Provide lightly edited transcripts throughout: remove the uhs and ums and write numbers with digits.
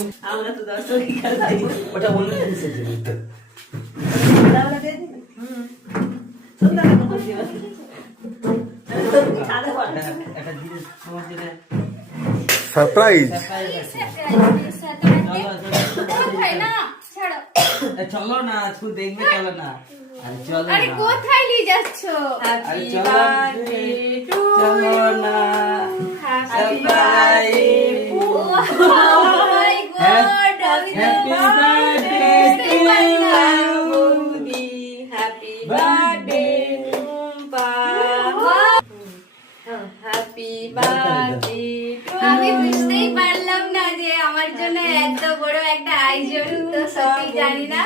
আমরা তো দর্শকই খাই। ওটা অন্য জিনিসের জন্য তো। তাহলে দে দিবি। সুন্দর করে খুশি হবে। ছাদে বল। একটা জিনিস তোমার জন্য সারপ্রাইজ। চলো না, তুই দেখবে, চলো না। আরে চলো আরে না। কোথায় নিয়ে যাচ্ছ? আরে চলো চলো না। হ্যাপি বার্থডে ও মাই গড, আমি তো হ্যাপি বার্থডে টু বৌদি, happy birthday Tumpa. Happy birthday to আমি বুঝতেই পারলাম না যে আমার জন্য এত বড় একটা আয়োজন, তো সত্যি জানি না।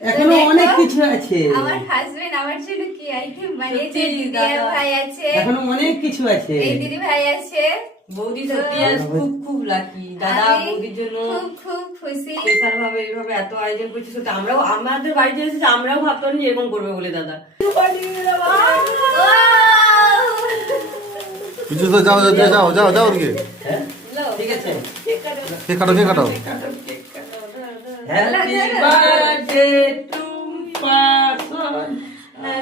এখনো অনেক কিছু আছে, আমার হাজবেন্ড আমার জন্য কি আইটেম বানিয়েছে। সত্যি, দিদি দাদা। ভাই আছে, এখনো অনেক কিছু আছে। এই দিদি ভাই আছে। বৌদি সত্যি আজ খুব খুব লাকি। দাদা আমি বৌদির জন্য খুব খুব খুশি। স্পেশাল ভাবে এইভাবে এত আয়োজন করছি। সত্যি আমরাও আমাদের বাড়িতে এসেছি, আমরাও ভাবতাম না যে এরকম করবে বলে দাদা। কিছু তো যাও যাও যাও যাও যাও ওদিকে। হ্যাঁ? ঠিক আছে। কেক কাটো কেক কাটো। হ্যাপি বার্থডে টুম্পা সোনা।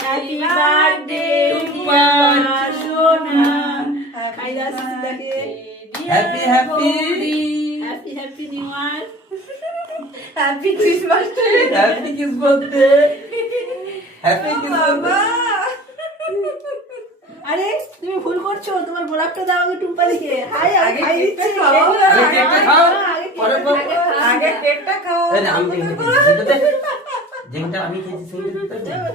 হ্যাপি বার্থডে টুম্পা সোনা। খাইদা সিস্টারকে happy happy happy happy new year, happy Christmas to happy Christmas day. Happy Christmas day. আরে তুমি ভুল করছো, তোমার গোলাপটা দাও আগে টুম্পা দিকে। হাই আগে খাই দিচ্ছি। আগে কেকটা খাও, পরে বল। আগে কেকটা খাও। এই না, আমি যেটা আমি খেয়েছি সেইটা দিতে পারবো?